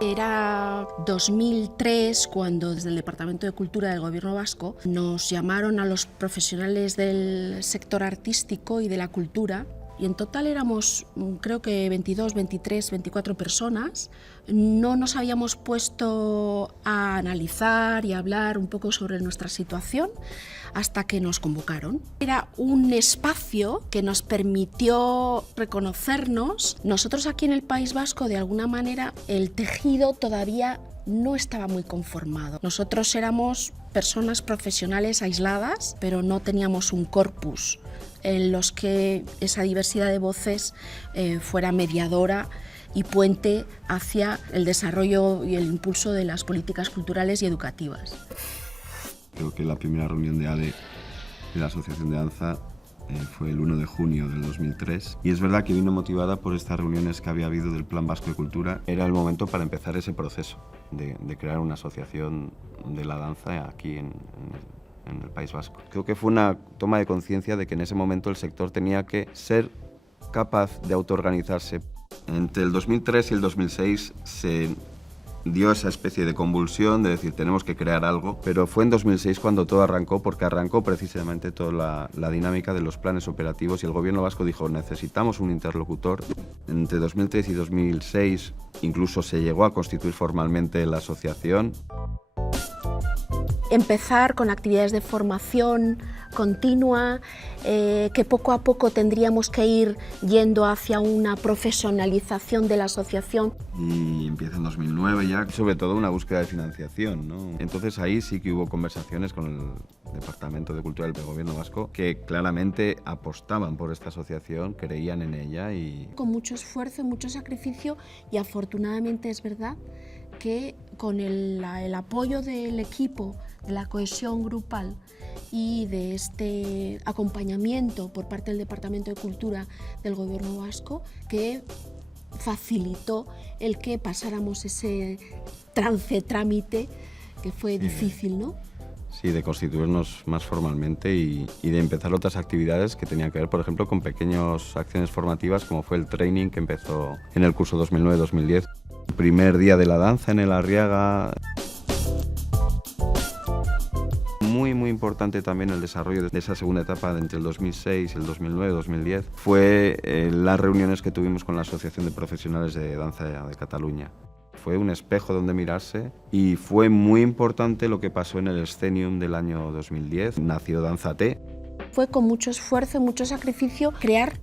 Era 2003 cuando desde el Departamento de Cultura del Gobierno vasco nos llamaron a los profesionales del sector artístico y de la cultura. Y en total éramos, creo que 22, 23, 24 personas. No nos habíamos puesto a analizar y a hablar un poco sobre nuestra situación hasta que nos convocaron. Era un espacio que nos permitió reconocernos. Nosotros aquí en el País Vasco, de alguna manera, el tejido todavía no estaba muy conformado. Nosotros éramos personas profesionales aisladas, pero no teníamos un corpus en los que esa diversidad de voces fuera mediadora y puente hacia el desarrollo y el impulso de las políticas culturales y educativas. Creo que la primera reunión de ADE, de la Asociación de Danza, fue el 1 de junio del 2003 y es verdad que vino motivada por estas reuniones que había habido del Plan Vasco de Cultura. Era el momento para empezar ese proceso de crear una asociación de la danza aquí en el País Vasco. Creo que fue una toma de conciencia de que en ese momento el sector tenía que ser capaz de autoorganizarse. Entre el 2003 y el 2006 se dio esa especie de convulsión de decir tenemos que crear algo, pero fue en 2006 cuando todo arrancó, porque arrancó precisamente toda la dinámica de los planes operativos y el gobierno vasco dijo necesitamos un interlocutor. Entre 2003 y 2006 incluso se llegó a constituir formalmente la asociación. Empezar con actividades de formación continua, que poco a poco tendríamos que ir yendo hacia una profesionalización de la asociación. Y empieza en 2009 ya, sobre todo una búsqueda de financiación, ¿no? Entonces ahí sí que hubo conversaciones con el Departamento de Cultura del Gobierno Vasco que claramente apostaban por esta asociación, creían en ella y... Con mucho esfuerzo, mucho sacrificio y afortunadamente es verdad que con el apoyo del equipo, de la cohesión grupal y de este acompañamiento por parte del Departamento de Cultura del Gobierno vasco, que facilitó el que pasáramos ese trámite que fue difícil, ¿no? Sí, de constituirnos más formalmente y de empezar otras actividades que tenían que ver, por ejemplo, con pequeñas acciones formativas como fue el training que empezó en el curso 2009-2010. El primer día de la danza en el Arriaga. Muy importante también el desarrollo de esa segunda etapa de entre el 2006 y el 2009-2010 fue las reuniones que tuvimos con la Asociación de Profesionales de Danza de Cataluña. Fue un espejo donde mirarse y fue muy importante lo que pasó en el Scenium del año 2010. Nació Danzate. Fue con mucho esfuerzo, mucho sacrificio crear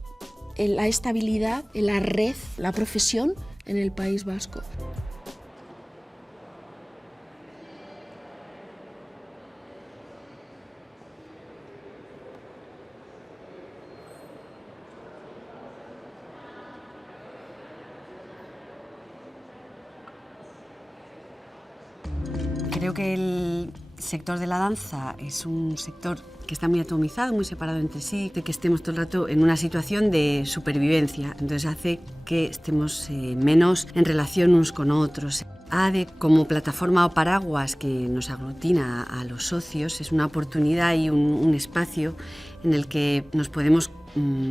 la estabilidad, la red, la profesión en el País Vasco. Creo que el sector de la danza es un sector que está muy atomizado, muy separado entre sí, de que estemos todo el rato en una situación de supervivencia, entonces hace que estemos menos en relación unos con otros. ADE, como plataforma o paraguas que nos aglutina a los socios, es una oportunidad y un espacio en el que nos podemos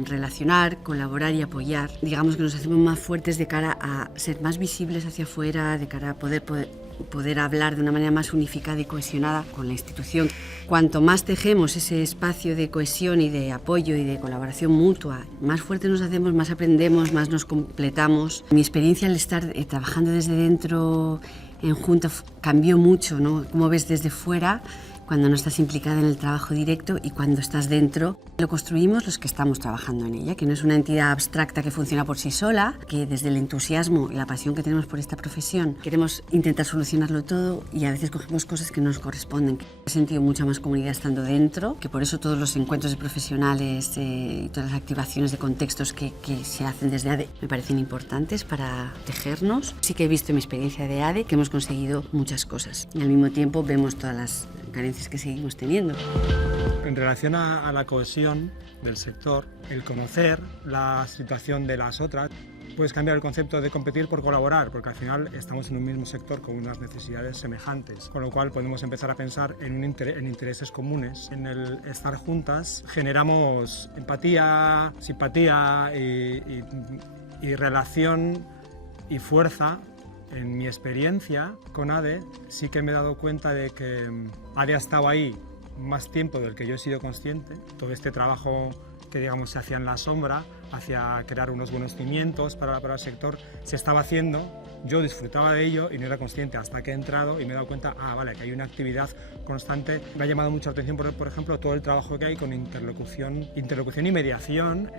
relacionar, colaborar y apoyar. Digamos que nos hacemos más fuertes de cara a ser más visibles hacia afuera, de cara a poder hablar de una manera más unificada y cohesionada con la institución. Cuanto más tejemos ese espacio de cohesión y de apoyo y de colaboración mutua, más fuertes nos hacemos, más aprendemos, más nos completamos. Mi experiencia al estar trabajando desde dentro en Junta cambió mucho, ¿no? Como ves desde fuera, cuando no estás implicada en el trabajo directo y cuando estás dentro, lo construimos los que estamos trabajando en ella, que no es una entidad abstracta que funciona por sí sola, que desde el entusiasmo y la pasión que tenemos por esta profesión queremos intentar solucionarlo todo y a veces cogemos cosas que no nos corresponden. He sentido mucha más comunidad estando dentro, que por eso todos los encuentros de profesionales y todas las activaciones de contextos que se hacen desde ADE me parecen importantes para tejernos. Sí que he visto en mi experiencia de ADE que hemos conseguido muchas cosas y al mismo tiempo vemos todas las carencias que seguimos teniendo. En relación a la cohesión del sector, el conocer la situación de las otras, puedes cambiar el concepto de competir por colaborar, porque al final estamos en un mismo sector con unas necesidades semejantes, con lo cual podemos empezar a pensar en intereses comunes. En el estar juntas generamos empatía, simpatía y relación y fuerza En mi experiencia con ADE sí que me he dado cuenta de que ADE ha estado ahí más tiempo del que yo he sido consciente. Todo este trabajo que digamos se hacía en la sombra, hacia crear unos buenos cimientos para el sector, se estaba haciendo. Yo disfrutaba de ello y no era consciente hasta que he entrado y me he dado cuenta, vale, que hay una actividad constante. Me ha llamado mucha atención, por ejemplo, todo el trabajo que hay con interlocución y mediación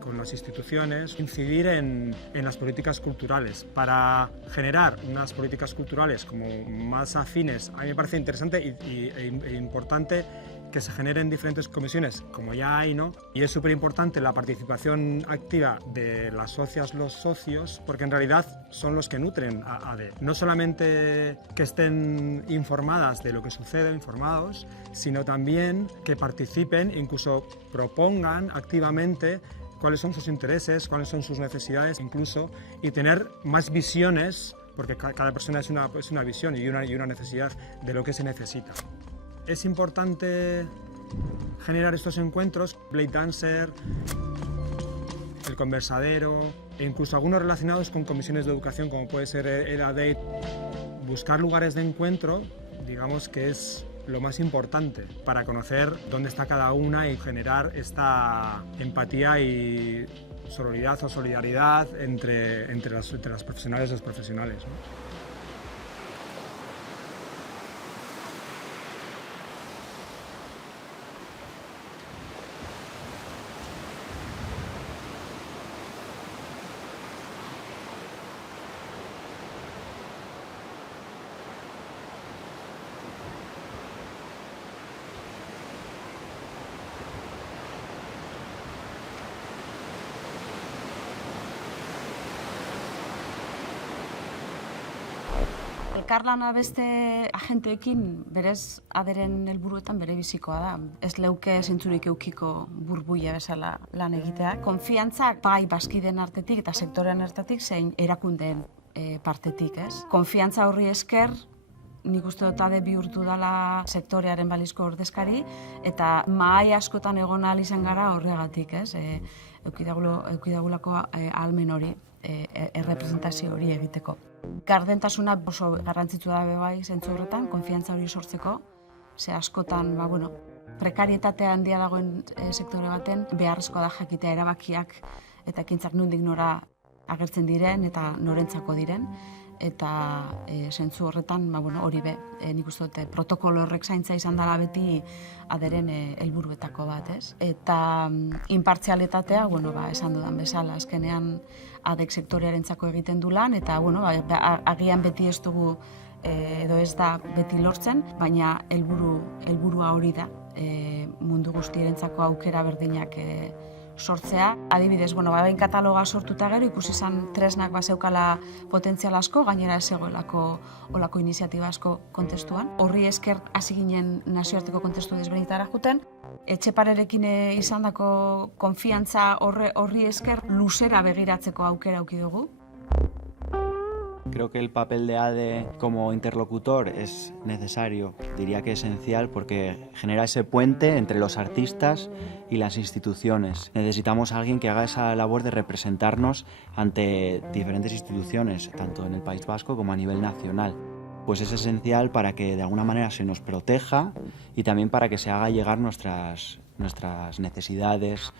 con las instituciones, incidir en las políticas culturales para generar unas políticas culturales como más afines. A mí me parece interesante e importante que se generen diferentes comisiones, como ya hay, ¿no? Y es súper importante la participación activa de las socias, los socios, porque en realidad son los que nutren a ADE. No solamente que estén informados, sino también que participen, incluso propongan activamente cuáles son sus intereses, cuáles son sus necesidades, incluso, y tener más visiones, porque cada persona es una visión y una necesidad de lo que se necesita. Es importante generar estos encuentros, Blade Dancer, el conversadero, e incluso algunos relacionados con comisiones de educación, como puede ser el ADE. Buscar lugares de encuentro, digamos que es lo más importante para conocer dónde está cada una y generar esta empatía y sororidad o solidaridad entre las profesionales y los profesionales, ¿no? Elkarlana beste agenteekin berez ADEren helburuetan bere bizikoa da. Ez leuke zentzurik eukiko burbuila bezala lan egitea. Konfiantzak bai bazkideen artetik eta sektorean artetik zein erakundeen partetik, ez? Konfiantza horri esker nik uste dut ADE bihurtu dela sektorearen balizko ordezkari eta mahai askotan egon ahal izan gara horregatik, ez? Eukidagulako ahalmen hori, errepresentazio hori egiteko. Gardentasuna oso garrantzitsua da bai zentzu horretan, konfiantza hori sortzeko, ze askotan, prekarietatea handia dagoen sektore baten, beharrezkoa da jakitea erabakiak eta ekintzak nondik nora agertzen diren eta norentzako diren, eta zentzu horretan, hori nik uste dut protokolo horrek zaintza izan dela beti ADEren helburuetako bat, ez? Eta inpartzialitatea, esan dudan bezala, azkenean ADEk sektorearentzako egiten du lan, eta agian beti ez dugu edo ez da beti lortzen, baina helburua hori da, mundu guztierentzako aukera berdinak sortzea. Adibidez, behin kataloga sortuta gero, ikusi izan tresnak bazeukala potentzial asko, gainera ez zegoelako olako iniziatiba asko kontestuan. Horri esker hasi ginen nazioarteko kontestu desberdinetara joeten. Etxeparerekin izandako konfiantza horri esker luzera begiratzeko aukera eduki dugu. Creo que el papel de ADE como interlocutor es necesario, diría que esencial, porque genera ese puente entre los artistas y las instituciones. Necesitamos a alguien que haga esa labor de representarnos ante diferentes instituciones, tanto en el País Vasco como a nivel nacional. Pues es esencial para que de alguna manera se nos proteja y también para que se haga llegar nuestras necesidades.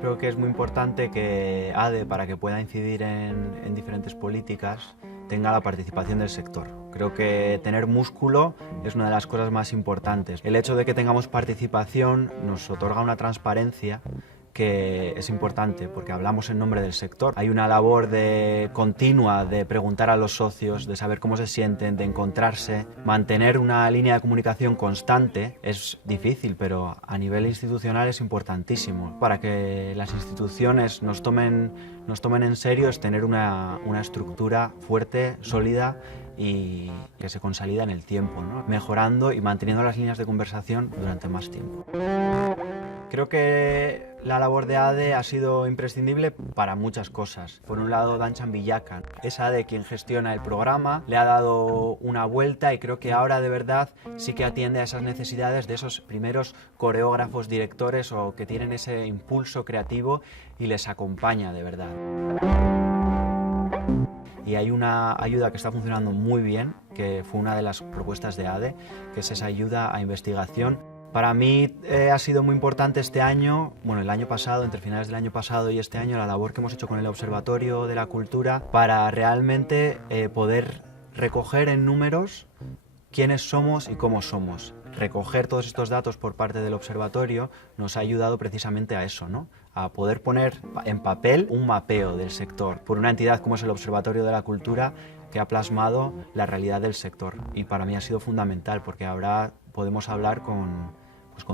Creo que es muy importante que ADE, para que pueda incidir en diferentes políticas, tenga la participación del sector. Creo que tener músculo es una de las cosas más importantes. El hecho de que tengamos participación nos otorga una transparencia que es importante porque hablamos en nombre del sector. Hay una labor continua de preguntar a los socios, de saber cómo se sienten, de encontrarse. Mantener una línea de comunicación constante es difícil, pero a nivel institucional es importantísimo. Para que las instituciones nos tomen en serio es tener una estructura fuerte, sólida y que se consolida en el tiempo, ¿no? Mejorando y manteniendo las líneas de conversación durante más tiempo. Creo que la labor de ADE ha sido imprescindible para muchas cosas. Por un lado, Dantxan Bilaka. Es ADE quien gestiona el programa, le ha dado una vuelta y creo que ahora de verdad sí que atiende a esas necesidades de esos primeros coreógrafos, directores o que tienen ese impulso creativo y les acompaña de verdad. y hay una ayuda que está funcionando muy bien, que fue una de las propuestas de ADE, que es esa ayuda a investigación. Para mí ha sido muy importante este año, bueno, el año pasado, entre finales del año pasado y este año, la labor que hemos hecho con el Observatorio de la Cultura para realmente poder recoger en números quiénes somos y cómo somos. Recoger todos estos datos por parte del observatorio nos ha ayudado precisamente a eso, ¿no? A poder poner en papel un mapeo del sector por una entidad como es el Observatorio de la Cultura, que ha plasmado la realidad del sector. Y para mí ha sido fundamental porque ahora podemos hablar con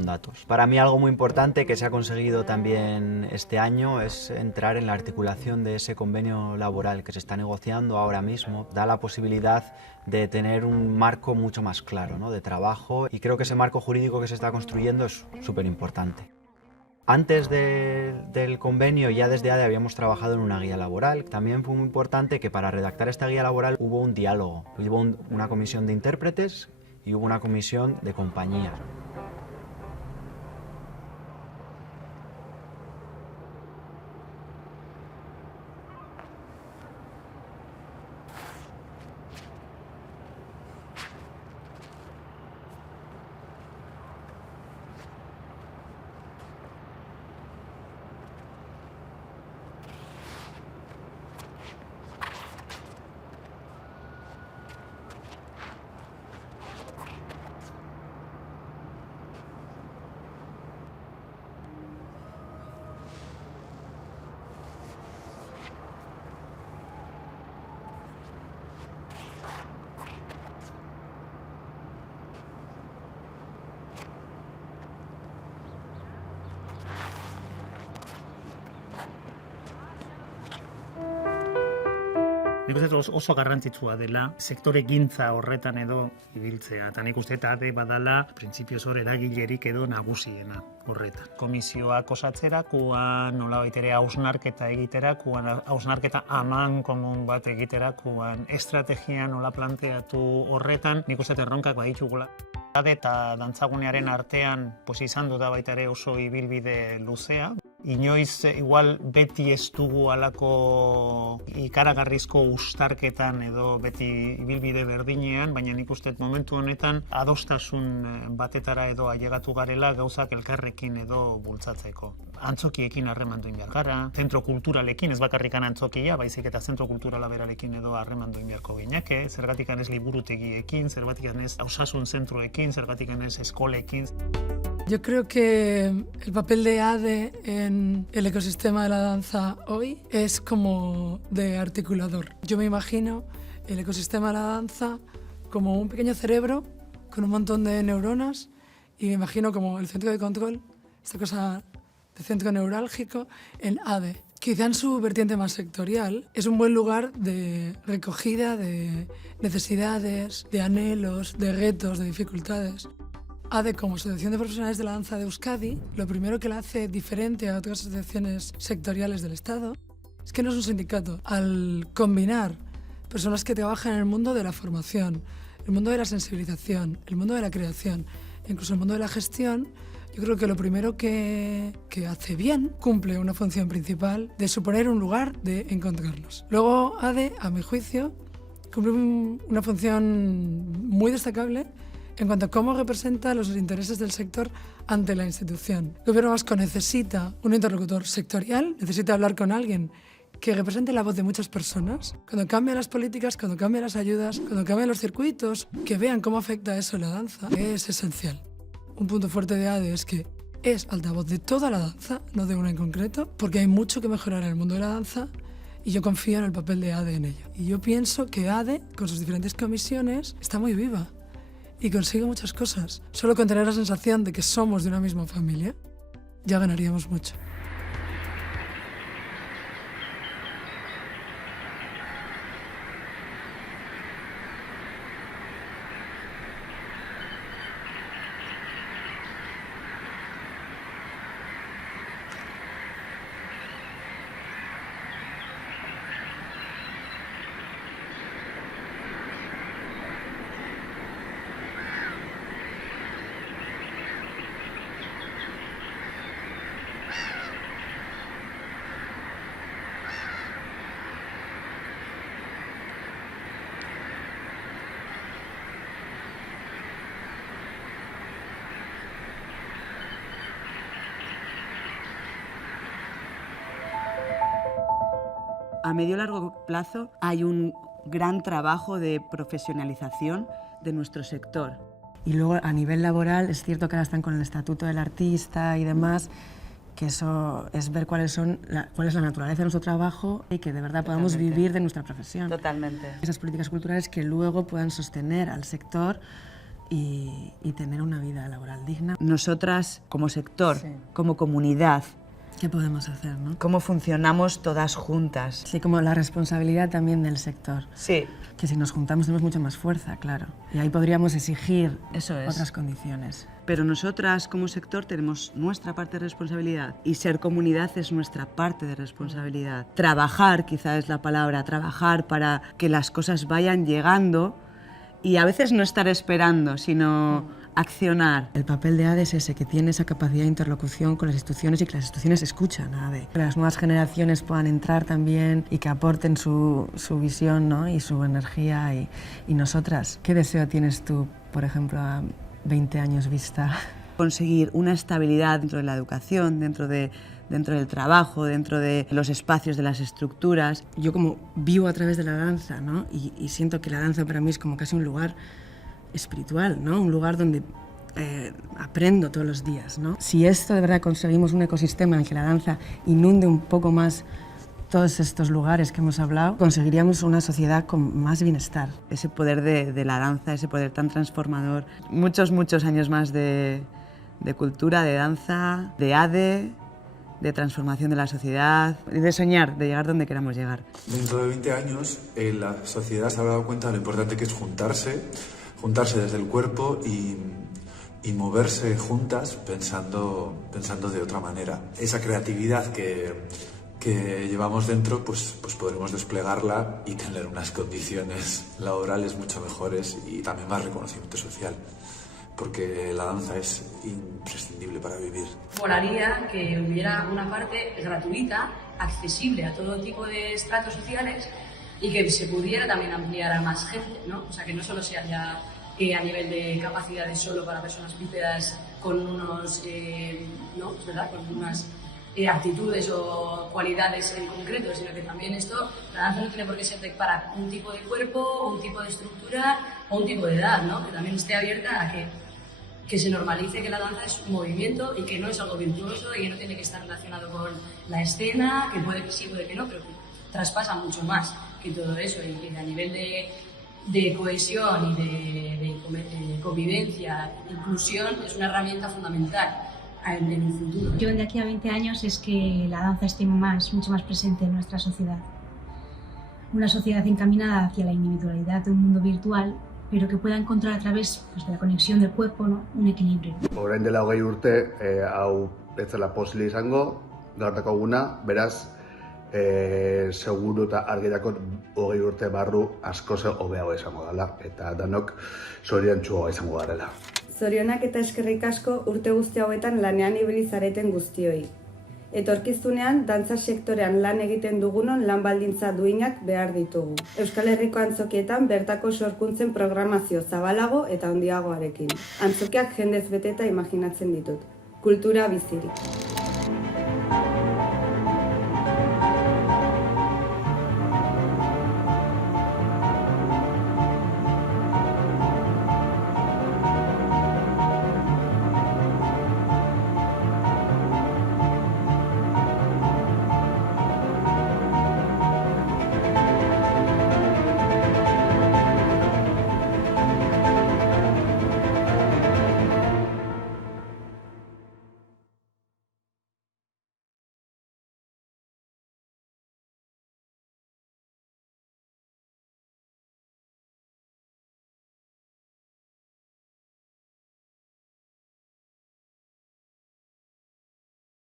datos. Para mí algo muy importante que se ha conseguido también este año es entrar en la articulación de ese convenio laboral que se está negociando ahora mismo. Da la posibilidad de tener un marco mucho más claro, ¿no?, de trabajo, y creo que ese marco jurídico que se está construyendo es súper importante. Antes del convenio, ya desde ADE habíamos trabajado en una guía laboral. También fue muy importante que para redactar esta guía laboral hubo un diálogo. Hubo una comisión de intérpretes y hubo una comisión de compañías. Nik uste oso garrantzitsua dela sektore gintza horretan edo ibiltzea. Eta nik uste ADE badala printzipioz hor eragilerik edo nagusiena horretan. Komisioak osatzerakoan, nolabait ere hausnarketa egiterakoan, hausnarketa amankomun bat egiterakoan, estrategia nola planteatu horretan, nik uste erronkak baditugula. ADE eta dantzagunearen artean izan du da baita ere oso ibilbide luzea. Inoiz, igual beti ez dugu halako ikaragarrizko uztarketan edo beti ibilbide berdinean, baina nik uste momentu honetan adostasun batetara edo ailegatu garela gauzak elkarrekin edo bultzatzeko. Antzokiekin harremandu egin behar gara, zentro kulturalekin, ez bakarrikan antzokia, baizik eta zentro kulturala berarekin edo harremandu egin beharko gineke, zergatik ez liburutegiekin, zergatik ez osasun zentroekin, zergatik ez eskolekin. Yo creo que el papel de ADE en el ecosistema de la danza hoy es como de articulador. Yo me imagino el ecosistema de la danza como un pequeño cerebro con un montón de neuronas y me imagino como el centro de control, esta cosa de centro neurálgico, en ADE. Quizá en su vertiente más sectorial es un buen lugar de recogida de necesidades, de anhelos, de retos, de dificultades. ADE, como Asociación de Profesionales de la Danza de Euskadi, lo primero que la hace diferente a otras asociaciones sectoriales del Estado es que no es un sindicato. Al combinar personas que trabajan en el mundo de la formación, el mundo de la sensibilización, el mundo de la creación, incluso el mundo de la gestión, yo creo que lo primero que hace bien cumple una función principal de suponer un lugar de encontrarlos. Luego ADE, a mi juicio, cumple una función muy destacable en cuanto a cómo representa los intereses del sector ante la institución. El Gobierno vasco necesita un interlocutor sectorial, necesita hablar con alguien que represente la voz de muchas personas. Cuando cambian las políticas, cuando cambian las ayudas, cuando cambian los circuitos, que vean cómo afecta eso la danza, es esencial. Un punto fuerte de ADE es que es altavoz de toda la danza, no de una en concreto, porque hay mucho que mejorar en el mundo de la danza y yo confío en el papel de ADE en ello. Y yo pienso que ADE, con sus diferentes comisiones, está muy viva y consigue muchas cosas. Solo con tener la sensación de que somos de una misma familia, ya ganaríamos mucho. a medio y largo plazo hay un gran trabajo de profesionalización de nuestro sector. Y luego a nivel laboral es cierto que ahora están con el estatuto del artista y demás, que eso es ver cuál es la naturaleza de nuestro trabajo y que de verdad podamos vivir de nuestra profesión. Totalmente. Esas políticas culturales que luego puedan sostener al sector y tener una vida laboral digna. Nosotras como sector, como comunidad, ¿qué podemos hacer, no? ¿Cómo funcionamos todas juntas? Sí, como la responsabilidad también del sector. Sí. Que si nos juntamos tenemos mucha más fuerza, claro. Y ahí podríamos exigir Eso es. otras condiciones. Pero nosotras como sector tenemos nuestra parte de responsabilidad y ser comunidad es nuestra parte de responsabilidad. Trabajar, quizá es la palabra, trabajar para que las cosas vayan llegando y a veces no estar esperando, sino accionar. El papel de ADE es ese, que tiene esa capacidad de interlocución con las instituciones y que las instituciones escuchan a ADE. Que las nuevas generaciones puedan entrar también y que aporten su visión, ¿no? Y su energía. Y nosotras, ¿qué deseo tienes tú, por ejemplo, a 20 años vista? Conseguir una estabilidad dentro de la educación, dentro del trabajo, dentro de los espacios de las estructuras. Yo como vivo a través de la danza, ¿no? Y siento que la danza para mí es como casi un lugar espiritual, ¿no? Un lugar donde aprendo todos los días, ¿no? Si esto de verdad conseguimos un ecosistema en el que la danza inunde un poco más todos estos lugares que hemos hablado, conseguiríamos una sociedad con más bienestar. Ese poder de la danza, ese poder tan transformador. Muchos años más de cultura, de danza, de ADE, de transformación de la sociedad, y de soñar, de llegar donde queramos llegar. Dentro de 20 años, la sociedad se habrá dado cuenta de lo importante que es juntarse desde el cuerpo y moverse juntas pensando de otra manera. Esa creatividad que llevamos dentro, pues podremos desplegarla y tener unas condiciones laborales mucho mejores y también más reconocimiento social, porque la danza es imprescindible para vivir. Molaría que hubiera una parte gratuita, accesible a todo tipo de estratos sociales y que se pudiera también ampliar a más gente, ¿no? O sea, que no solo sea ya a nivel de capacidades solo para personas bípedas con unos, ¿no? Es verdad, con unas actitudes o cualidades en concreto, sino que también la danza no tiene por qué ser para un tipo de cuerpo, un tipo de estructura o un tipo de edad, ¿no? Que también esté abierta a que se normalice que la danza es un movimiento y que no es algo virtuoso y que no tiene que estar relacionado con la escena, que puede que sí, puede que no, pero que traspasa mucho más que todo eso y que a nivel de cohesión y de convivencia, inclusión, es una herramienta fundamental en el futuro. Yo de aquí a 20 años es que la danza esté mucho más presente en nuestra sociedad. Una sociedad encaminada hacia la individualidad de un mundo virtual, pero que pueda encontrar a través de la conexión del cuerpo, ¿no? Un equilibrio. Orain dela 20 urte, hau ez zela posible izango, gaur daukaguna, beraz, seguru eta argirako 20 urte barru askoz hobeago izango dela, eta danok zoriontsuagoa izango garela. Zorionak eta eskerrik asko urte guzti hauetan lanean ibili zareten guztioi. Etorkizunean, dantza sektorean lan egiten dugunon lan baldintza duinak behar ditugu. Euskal Herriko antzokietan bertako sorkuntzen programazio zabalago eta handiagoarekin. Antzokiak jendez beteta imaginatzen ditut. Kultura bizirik.